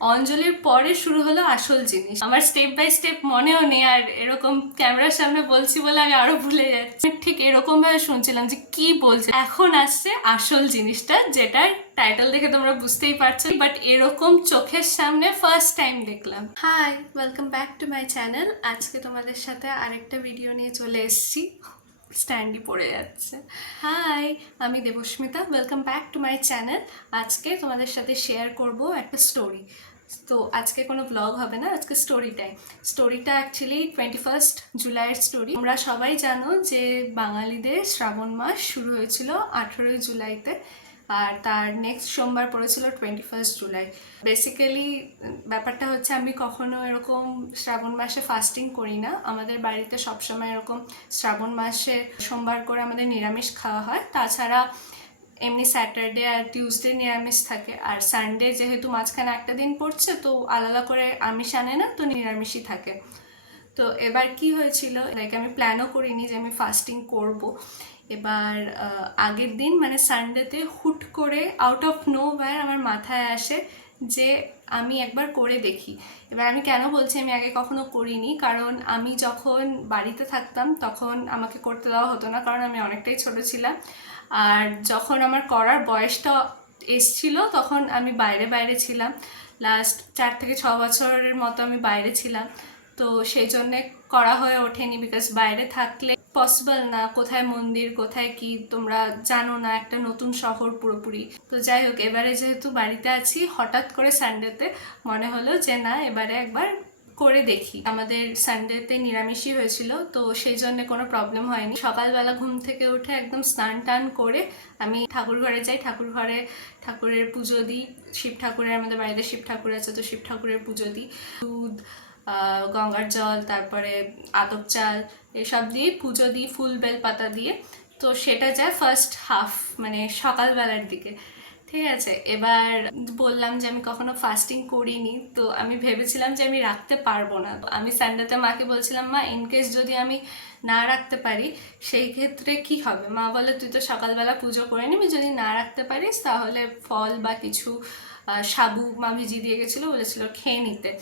অঞ্জলির পরে শুরু হলো আসল জিনিস। আমার স্টেপ বাই স্টেপ মনেও নেই, আর এরকম ক্যামেরার সামনে বলছি বলে আমি আরো ভুলে যাচ্ছি। ঠিক এরকম ভাবে শুনছিলাম যে কি বলছে। এখন আসছে আসল জিনিসটা, যেটার টাইটেল দেখে তোমরা বুঝতেই পারছো, বাট এরকম চোখের সামনে ফার্স্ট টাইম দেখলাম। Hi, welcome back to my channel. আজকে তোমাদের সাথে আরেকটা ভিডিও নিয়ে চলে এসেছি। স্ট্যান্ডই পড়ে যাচ্ছে। হাই, আমি Debasmita, welcome back to my channel. আজকে তোমাদের সাথে শেয়ার করব একটা স্টোরি। তো আজকে কোনো ব্লগ হবে না, আজকে স্টোরিটা অ্যাকচুয়ালি 21 জুলাইয়ের স্টোরি। তোমরা সবাই জানো যে বাঙালিদের শ্রাবণ মাস শুরু হয়েছিল 18 জুলাইতে, আর তার নেক্সট সোমবার পড়েছিল 21 জুলাই। বেসিক্যালি ব্যাপারটা হচ্ছে, আমি কখনো এরকম শ্রাবণ মাসে ফাস্টিং করি না। আমাদের বাড়িতে সবসময় এরকম শ্রাবণ মাসে সোমবার করে আমাদের নিরামিষ খাওয়া হয়। তাছাড়া এমনি স্যাটারডে আর টিউসডে নিরামিষ থাকে, আর সানডে যেহেতু মাঝখানে একটা দিন পড়ছে, তো আলাদা করে আমিষ আনে না, তো নিরামিষই থাকে। তো এবার কি হয়েছিল, লাইক আমি প্ল্যানও করিনি যে আমি ফাস্টিং করব। এবার আগের দিন মানে সানডেতে হুট করে আউট অফ নো ওয়্যার আমার মাথায় আসে যে আমি একবার করে দেখি। এবার আমি কেন বলছি আমি আগে কখনো করিনি, কারণ আমি যখন বাড়িতে থাকতাম তখন আমাকে করতে দেওয়া হতো না, কারণ আমি অনেকটাই ছোট ছিলাম। আর যখন আমার করার বয়সটা এসছিল তখন আমি বাইরে বাইরে ছিলাম। লাস্ট 4 থেকে 6 বছরের মতো আমি বাইরে ছিলাম। তো সেই জন্যে করা হয়ে ওঠেনি, বিকজ বাইরে থাকলে পসিবল না। কোথায় মন্দির, কোথায় কি তোমরা জানো না, একটা নতুন শহর পুরোপুরি। তো যাই হোক, এবারে যেহেতু বাড়িতে আছি, হঠাৎ করে সানডেতে মনে হলো যে না, এবারে একবার করে দেখি। আমাদের সানডেতে নিরামিষই হয়েছিল, তো সেই জন্য কোনো প্রবলেম হয়নি। সকালবেলা ঘুম থেকে উঠে একদম স্নান টান করে আমি ঠাকুর ঘরে যাই। ঠাকুর ঘরে ঠাকুরের পুজো দিই। শিব ঠাকুরের, আমাদের বাড়িতে শিব ঠাকুর আছে, তো শিব ঠাকুরের পুজো দিই। দুধ, গঙ্গার জল, তারপরে আতপ চাল, এসব দিয়ে পুজো দিই, ফুল বেল পাতা দিয়ে। তো সেটা যায় ফার্স্ট হাফ, মানে সকালবেলার দিকে। ঠিক আছে, এবার বললাম যে আমি কখনো ফাস্টিং করিনি, তো আমি ভেবেছিলাম যে আমি রাখতে পারবো না। আমি সানডেতে মাকে বলছিলাম, মা ইনকেস যদি আমি না রাখতে পারি সেই ক্ষেত্রে কি হবে? মা বলে, তুই তো সকালবেলা পুজো করে নিবি, যদি না রাখতে পারিস তাহলে ফল বা কিছু সাবু মা ভিজিয়ে দিয়ে গেছিলো, বলেছিল খেয়ে নিতে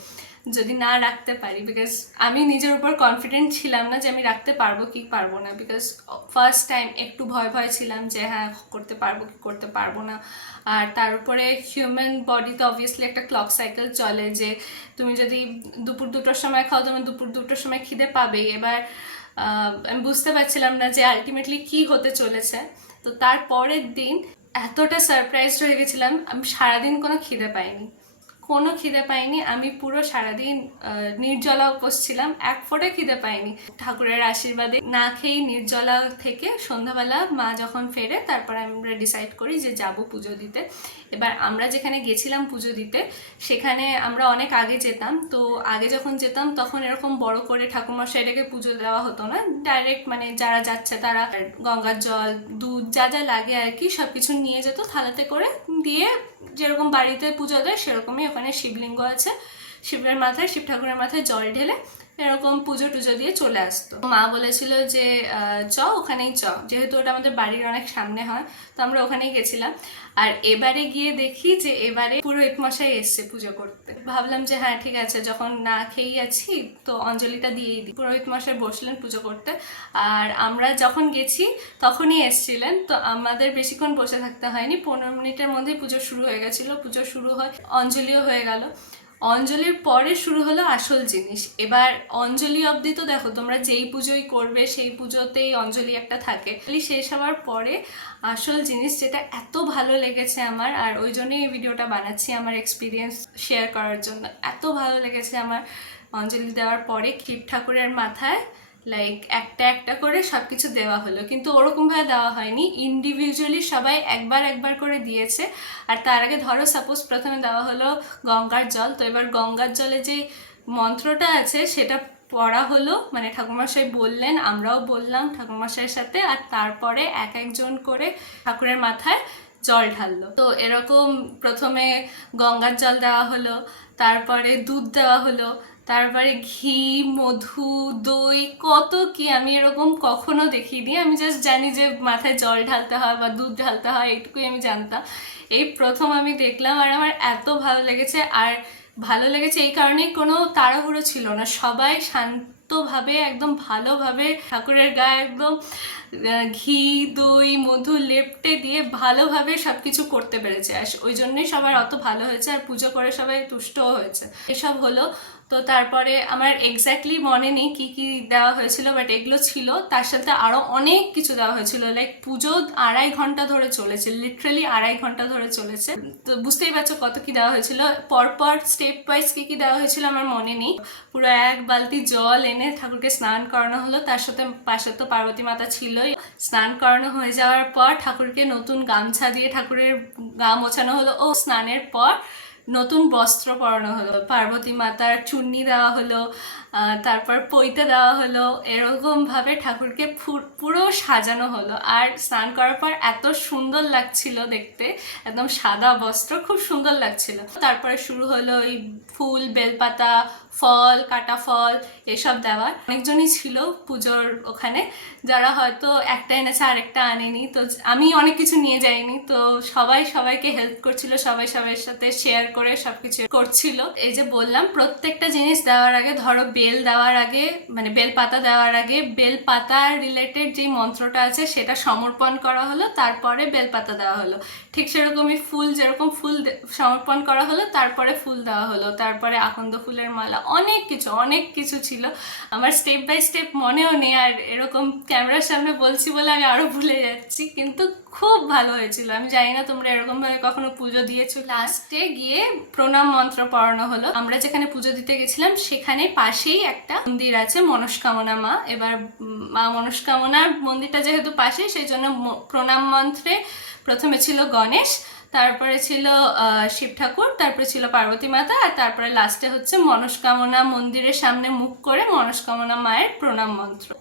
যদি না রাখতে পারি। বিকজ আমি নিজের উপর কনফিডেন্ট ছিলাম না যে আমি রাখতে পারবো কি পারবো না, বিকজ ফার্স্ট টাইম একটু ভয় ভয় ছিলাম যে হ্যাঁ করতে পারবো কি করতে পারবো না। আর তার উপরে হিউম্যান বডিতে অবভিয়াসলি একটা ক্লক সাইকেল চলে, যে তুমি যদি দুপুর 2টোর সময় খাও, তুমি দুপুর 2টোর সময় খিদে পাবেই। এবার আমি বুঝতে পারছিলাম না যে আলটিমেটলি কি হতে চলেছে। তো তার পরের দিন এতটা সারপ্রাইজড হয়ে গেছিলাম, আমি সারাদিন কোনো খিদে পাইনি, কোনো খিদে পাইনি। আমি পুরো সারাদিন নির্জলা উপোস ছিলাম, এক ফোঁটা খিদে পাইনি। ঠাকুরের আশীর্বাদে না খেয়েই নির্জলা থেকে সন্ধ্যাবেলা মা যখন ফেরে, তারপর আমরা ডিসাইড করি যে যাব পুজো দিতে। এবার আমরা যেখানে গেছিলাম পুজো দিতে, সেখানে আমরা অনেক আগে যেতাম। তো আগে যখন যেতাম তখন এরকম বড় করে ঠাকুরমশাইটাকে পুজো দেওয়া হতো না, ডাইরেক্ট মানে যারা যাচ্ছে তারা গঙ্গার জল, দুধ, যা যা লাগে আর কি সব কিছু নিয়ে যেত থালাতে করে, দিয়ে যেরকম বাড়িতে পুজো দেয় সেরকমই ওখানে শিবলিঙ্গ আছে, শিবের মাথায়, শিব ঠাকুরের মাথায় জল ঢেলে এরকম পুজো টুজো দিয়ে চলে আসতো। মা বলেছিল যে ওখানেই যেহেতু ওটা আমাদের বাড়ির অনেক সামনে হয়, তো আমরা ওখানেই গেছিলাম। আর এবারে গিয়ে দেখি যে এবারে পুরোহিত মশাই এসছে পুজো করতে। ভাবলাম যে হ্যাঁ ঠিক আছে, যখন না খেয়েই আছি তো অঞ্জলিটা দিয়েই দিই। পুরোহিত মশাই বসলেন পুজো করতে, আর আমরা যখন গেছি তখনই এসছিলেন। তো আমাদের বেশিক্ষণ বসে থাকতে হয়নি, 15 মিনিটের মধ্যেই পুজো শুরু হয়ে গেছিলো। পুজো শুরু হয়, অঞ্জলিও হয়ে গেল। অঞ্জলির পরে শুরু হলো আসল জিনিস। এবার অঞ্জলি অবধি তো দেখো তোমরা যেই পুজোই করবে সেই পুজোতেই অঞ্জলি একটা থাকে। শেষ হওয়ার পরে আসল জিনিস, যেটা এত ভালো লেগেছে আমার, আর ওই জন্যই এই ভিডিওটা বানাচ্ছি আমার এক্সপিরিয়েন্স শেয়ার করার জন্য। এত ভালো লেগেছে আমার অঞ্জলি দেওয়ার পরে শিব ঠাকুরের মাথায় লাইক একটা একটা করে সব কিছু দেওয়া হলো, কিন্তু ওরকমভাবে দেওয়া হয়নি, ইন্ডিভিজুয়ালি সবাই একবার একবার করে দিয়েছে। আর তার আগে ধরো সাপোজ প্রথমে দেওয়া হলো গঙ্গার জল, তো এবার গঙ্গার জলে যে মন্ত্রটা আছে সেটা পড়া হলো, মানে ঠাকুরমশাই বললেন, আমরাও বললাম ঠাকুরমশাইয়ের সাথে, আর তারপরে এক একজন করে ঠাকুরের মাথায় জল ঢাললো। তো এরকম প্রথমে গঙ্গার জল দেওয়া হলো, তারপরে দুধ দেওয়া হলো, তারপরে ঘি, মধু, দই, কত কি আমি এরকম কখনো দেখিনি। আমি জাস্ট জানি যে মাথায় জল ঢালতে হয় বা দুধ ঢালতে হয়, এইটুকুই আমি জানতাম। এই প্রথম আমি দেখলাম আর আমার এত ভালো লেগেছে। আর ভালো লেগেছে এই কারণেই, কোনো তাড়াহুড়ো ছিল না, সবাই শান্তভাবে একদম ভালোভাবে ঠাকুরের গায়ে একদম ঘি, দই, মধু লেপ্টে দিয়ে ভালোভাবে সবকিছু করতে পেরেছে। আর ওই জন্যই সবার অত ভালো হয়েছে, আর পুজো করে সবাই তুষ্টও হয়েছে। এসব হলো। তো তারপরে আমার এক্স্যাক্টলি মনে নেই কি কি দেওয়া হয়েছিল, বাট এগুলো ছিল। তার সাথে আরো অনেক কিছু দেওয়া হয়েছিল। লাইক পুজো 2.5 ঘন্টা ধরে চলেছে, লিটারালি 2.5 ঘন্টা ধরে চলেছে। তো বুঝতেই পারছো কত কি দেওয়া হয়েছিল। পরপর স্টেপ ওয়াইজ কি কি দেওয়া হয়েছিল আমার মনে নেই। পুরো 1 বালতি জল এনে ঠাকুরকে স্নান করানো হলো। তার সাথে পাশে তো পার্বতী মাতা ছিলই। স্নান করানো হয়ে যাওয়ার পর ঠাকুরকে নতুন গামছা দিয়ে ঠাকুরের গা মোছানো হলো। ও স্নানের পর নতুন বস্ত্র পরানো হলো, পার্বতী মাতার চুন্নি দেওয়া হলো, তারপর পৈতে দেওয়া হলো। এরকম ভাবে ঠাকুরকে পুরো সাজানো হলো। আর স্নান করার পর এত সুন্দর লাগছিল দেখতে, একদম সাদা বস্ত্র, খুব সুন্দর লাগছিল। তারপরে শুরু হলো এই ফুল, বেলপাতা, ফল, কাটা ফল এসব দেওয়ার। অনেকজনই ছিল পুজোর ওখানে, যারা হয়তো একটা এনেছে আরেকটা আনেনি। তো আমি অনেক কিছু নিয়ে যাইনি, তো সবাই সবাইকে হেল্প করছিল, সবাই সবার সাথে শেয়ার করে সবকিছু করছিল। এই যে বললাম, প্রত্যেকটা জিনিস দেওয়ার আগে, ধরো বেল দেওয়ার আগে, মানে বেল পাতা দেওয়ার আগে বেল পাতা রিলেটেড যে মন্ত্রটা আছে সেটা সমর্পণ করা হলো, তারপরে বেল পাতা দেওয়া হলো। ঠিক সেরকমই ফুল, যেরকম ফুল সমর্পণ করা হলো তারপরে ফুল দেওয়া হলো, তারপরে আকন্দ ফুলের মালা, অনেক কিছু ছিল। আমার স্টেপ বাই স্টেপ মনেও নেই, আর এরকম ক্যামেরার সামনে বলছি বলে আমি আরো ভুলে যাচ্ছি। কিন্তু খুব ভালো হয়েছিল। আমি জানি না তোমরা এরকম ভাবে কখনো পুজো দিয়েছো। লাস্টে গিয়ে প্রণাম মন্ত্র পড়ানো হলো। আমরা যেখানে পুজো দিতে গেছিলাম সেখানে পাশেই একটা মন্দির আছে, মনস্কামনা মা। এবার মা মনস্কামনার মন্দিরটা যেহেতু পাশেই, সেই জন্য প্রণাম মন্ত্রে প্রথমে ছিল গণেশ, তারপরে ছিল শিব ঠাকুর, তারপরে ছিল পার্বতী মাতা, আর তারপরে লাস্টে হচ্ছে মনস্কামনা মন্দিরের সামনে মুখ করে মনস্কামনা মায়ের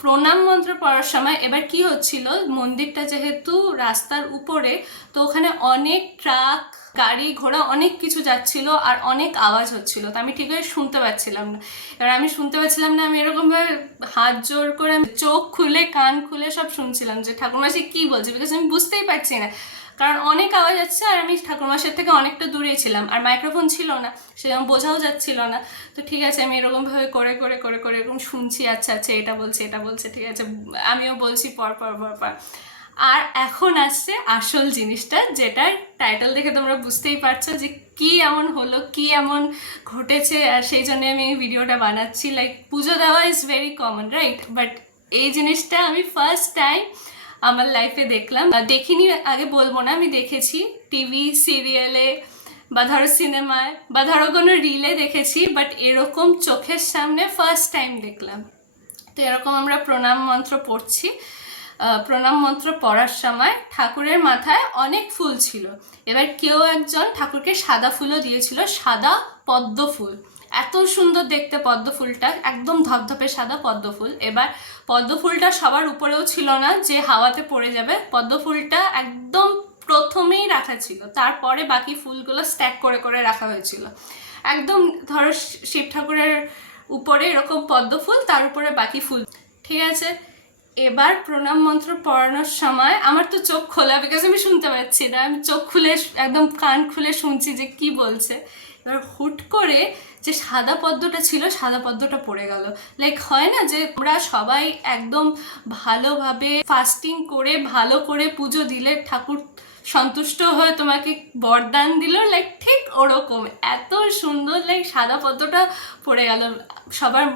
প্রণাম মন্ত্র পড়ার সময় এবার কি হচ্ছিল, মন্দিরটা যেহেতু রাস্তার উপরে, তো ওখানে অনেক ট্রাক, গাড়ি ঘোড়া অনেক কিছু যাচ্ছিল আর অনেক আওয়াজ হচ্ছিল। তো আমি ঠিক করে শুনতে পাচ্ছিলাম না। এবার আমি শুনতে পাচ্ছিলাম না, আমি এরকম ভাবে হাত জোর করে আমি চোখ খুলে কান খুলে সব শুনছিলাম যে ঠাকুরমাসি কি বলছে, বিকজ আমি বুঝতেই পারছি না, কারণ অনেক আওয়াজ আসছে আর আমি ঠাকুরমাসের থেকে অনেকটা দূরে ছিলাম, আর মাইক্রোফোন ছিল না, সেরকম বোঝাও যাচ্ছিল না। তো ঠিক আছে, আমি এরকম ভাবে করে করে করে করে এরকম শুনছি, আচ্ছা আচ্ছা এটা বলছে, ঠিক আছে, আমিও বলছি পর পর পর পর। আর এখন আসছে আসল জিনিসটা, যেটার টাইটেল দেখে তোমরা বুঝতেই পারছো যে কি এমন হলো, কি এমন ঘটেছে। আর সেই জন্য আমি এই ভিডিওটা বানাচ্ছি। লাইক পুজো দেওয়া is very common, right? But এই জিনিসটা আমি ফার্স্ট টাইম আমার লাইফে দেখলাম। দেখিনি আগে বলবো না, আমি দেখেছি টিভি সিরিয়ালে বা ধরো সিনেমায় বা ধরো কোনো রিলে দেখেছি, বাট এরকম চোখের সামনে ফার্স্ট টাইম দেখলাম। তো এরকম আমরা প্রণাম মন্ত্র পড়ছি। প্রণাম মন্ত্র পড়ার সময় ঠাকুরের মাথায় অনেক ফুল ছিল। এবার কেউ একজন ঠাকুরকে সাদা ফুলও দিয়েছিল, সাদা পদ্ম ফুল। এত সুন্দর দেখতে পদ্ম ফুলটা, একদম ধপধপে সাদা পদ্ম ফুল। এবার পদ্ম ফুলটা সবার উপরেও ছিল না যে হাওয়াতে পড়ে যাবে, পদ্ম ফুলটা একদম প্রথমেই রাখা ছিল, তারপরে বাকি ফুলগুলো স্ট্যাক করে করে রাখা হয়েছিল। একদম ধরো শিব ঠাকুরের উপরে এরকম পদ্ম ফুল, তার উপরে বাকি ফুল, ঠিক আছে। এবার প্রণাম মন্ত্র পড়ানোর সময় আমার তো চোখ খোলা, বিকজ আমি শুনতে পাচ্ছি না, আমি চোখ খুলে একদম কান খুলে শুনছি যে কি বলছে। এবার হুট করে যে সাদা পদ্মটা ছিল, সাদা পদ্মটা পড়ে গেল। লাইক হয় না যে আমরা সবাই একদম ভালোভাবে ফাস্টিং করে ভালো করে পুজো দিলে ঠাকুর সন্তুষ্ট হয়ে তোমাকে বরদান দিল, লাইক ঠিক ওরকম এত সুন্দর লাইক সাদা পদ্মটা পড়ে গেল।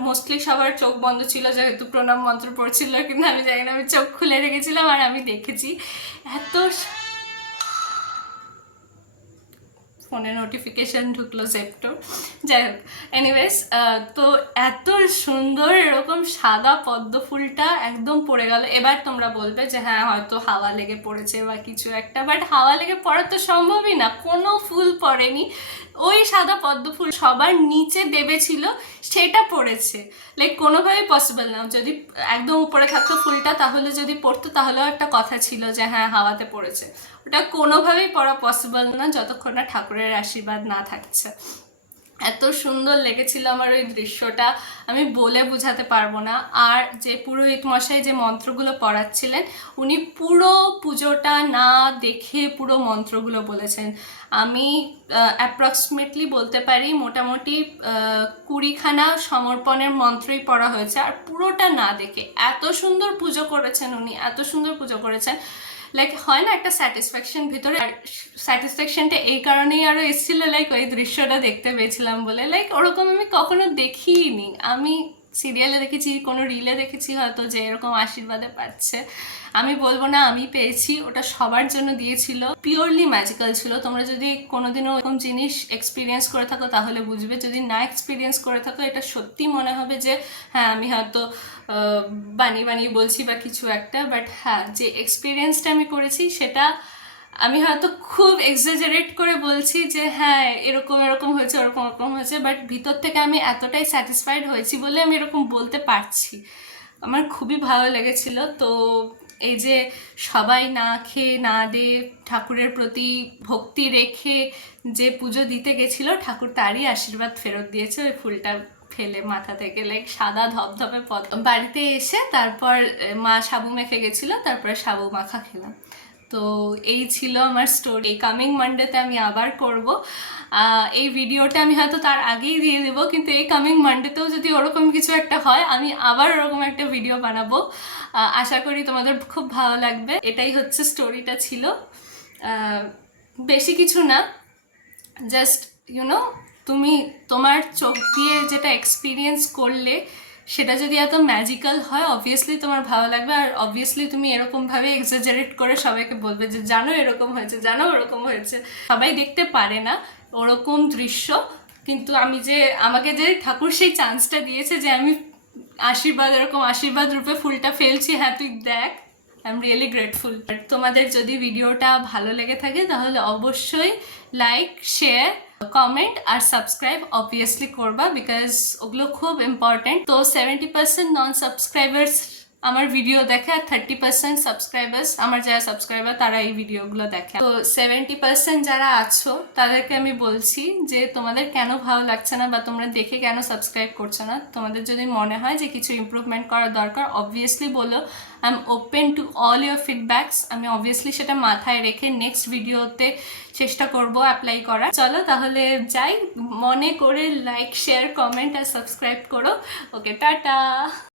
মোস্টলি সবার চোখ বন্ধ ছিল যেহেতু প্রণাম মন্ত্র পড়ছিল, কিন্তু আমি জানি না, আমি চোখ খুলে রেখেছিলাম আর আমি দেখেছি। এত ফোনে নোটিফিকেশন ঢুকলো জেপ্টোর, যাই হোক, এনিওয়েজ, তো এত সুন্দর এরকম সাদা পদ্ম ফুলটা একদম পড়ে গেল। এবার তোমরা বলবে যে হ্যাঁ হয়তো হাওয়া লেগে পড়েছে বা কিছু একটা, বাট হাওয়া লেগে পড়া তো সম্ভবই না, কোনো ফুল পড়েনি। ওই সাদা পদ্ম ফুল সবার নিচে দেবে ছিল, সেটা পড়েছে। লাইক কোনোভাবেই পসিবল না। যদি একদম উপরে থাকতো ফুলটা, তাহলে যদি পড়তো তাহলেও একটা কথা ছিল যে হ্যাঁ হাওয়াতে পড়েছে। ওটা কোনোভাবেই পড়া পসিবল না যতক্ষণ না ঠাকুরের আশীর্বাদ না থাকছে। এত সুন্দর লেগেছিল আমার ওই দৃশ্যটা, আমি বলে বোঝাতে পারবো না। আর যে পুরোহিত মশাই যে মন্ত্রগুলো পড়াচ্ছিলেন, উনি পুরো পুজোটা না দেখে পুরো মন্ত্রগুলো বলেছেন। আমি অ্যাপ্রক্সিমেটলি বলতে পারি মোটামুটি 20খানা সমর্পণের মন্ত্রই পড়া হয়েছে, আর পুরোটা না দেখে এত সুন্দর পুজো করেছেন উনি, এত সুন্দর পুজো করেছেন। লাইক হয় না একটা স্যাটিসফ্যাকশন ভিতরে, আর স্যাটিসফ্যাকশনটা এই কারণেই আরো এসেছিল লাইক ওই দৃশ্যটা দেখতে পেয়েছিলাম বলে। লাইক ওরকম আমি কখনো দেখিনি, আমি সিরিয়ালে দেখেছি, কোনো রিলে দেখেছি হয়তো যে এরকম আশীর্বাদে পাচ্ছে। আমি বলবো না আমি পেয়েছি, ওটা সবার জন্য দিয়েছিল, পিওরলি ম্যাজিক্যাল ছিল। তোমরা যদি কোনোদিনও এরকম জিনিস এক্সপিরিয়েন্স করে থাকো তাহলে বুঝবে, যদি না এক্সপিরিয়েন্স করে থাকো এটা সত্যি মনে হবে যে হ্যাঁ আমি হয়তো বানিয়ে বলছি বা কিছু একটা, বাট হ্যাঁ যে এক্সপিরিয়েন্সটা আমি করেছি সেটা আমি হয়তো খুব এক্সাজারেট করে বলছি যে হ্যাঁ এরকম এরকম হয়েছে, ওরকম ওরকম হয়েছে, বাট ভিতর থেকে আমি এতটাই স্যাটিসফাইড হয়েছি বলে আমি এরকম বলতে পারছি। আমার খুবই ভালো লেগেছিল। তো এই যে সবাই না খেয়ে না দিয়ে ঠাকুরের প্রতি ভক্তি রেখে যে পুজো দিতে গেছিল, ঠাকুর তারই আশীর্বাদ ফেরত দিয়েছে ওই ফুলটা ফেলে মাথা থেকে, লাইক সাদা ধবধবে পদ্ম। বাড়িতে এসে তারপর মা সাবু মেখে গেছিলো, তারপরে সাবু মাখা খেলাম। তো এই ছিল আমার স্টোরি। কামিং মানডেতে আমি আবার করব এই ভিডিওটা, আমি হয়তো তার আগেই দিয়ে দেবো, কিন্তু এই কামিং মানডেতেও যদি ওরকম কিছু একটা হয় আমি আবার ওরকম একটা ভিডিও বানাবো। আশা করি তোমাদের খুব ভালো লাগবে। এটাই হচ্ছে স্টোরিটা ছিল, বেশি কিছু না, জাস্ট ইউনো তুমি তোমার চোখ দিয়ে যেটা এক্সপিরিয়েন্স করলে সেটা যদি এত ম্যাজিক্যাল হয় অবভিয়াসলি তোমার ভালো লাগবে, আর অবভিয়াসলি তুমি এরকমভাবে এক্সাজারেট করে সবাইকে বলবে যে জানো এরকম হয়েছে, জানো ওরকম হয়েছে। সবাই দেখতে পারে না ওরকম দৃশ্য, কিন্তু আমাকে যে ঠাকুর সেই চান্সটা দিয়েছে যে আমি আশীর্বাদ, এরকম আশীর্বাদ রূপে ফুলটা ফেলছি, হ্যাঁ তুই দেখ, আই এম রিয়েলি গ্রেটফুল। তোমাদের যদি ভিডিওটা ভালো লেগে থাকে তাহলে অবশ্যই লাইক, শেয়ার, কমেন্ট আর সাবস্ক্রাইব অবভিয়াসলি করবা, বিকজ ওগুলো খুব ইম্পর্টেন্ট। তো 70% নন সাবস্ক্রাইবার্স আমার ভিডিও দেখে, আর 30% সাবস্ক্রাইবার্স, আমার যারা সাবস্ক্রাইবার তারা এই ভিডিওগুলো দেখে। তো 70% যারা আছো তাদেরকে আমি বলছি যে তোমাদের কেন ভালো লাগছে না বা তোমরা দেখে কেন সাবস্ক্রাইব করছো না। তোমাদের যদি মনে হয় যে কিছু ইমপ্রুভমেন্ট করার দরকার অবভিয়াসলি বলো, I am open to all your feedbacks. আমি অবভিয়াসলি সেটা মাথায় রেখে নেক্সট ভিডিওতে চেষ্টা করব অ্যাপ্লাই করার। চলো তাহলে যাই, মনে করে লাইক, শেয়ার, কমেন্ট আর সাবস্ক্রাইব করো। ওকে, টাটা।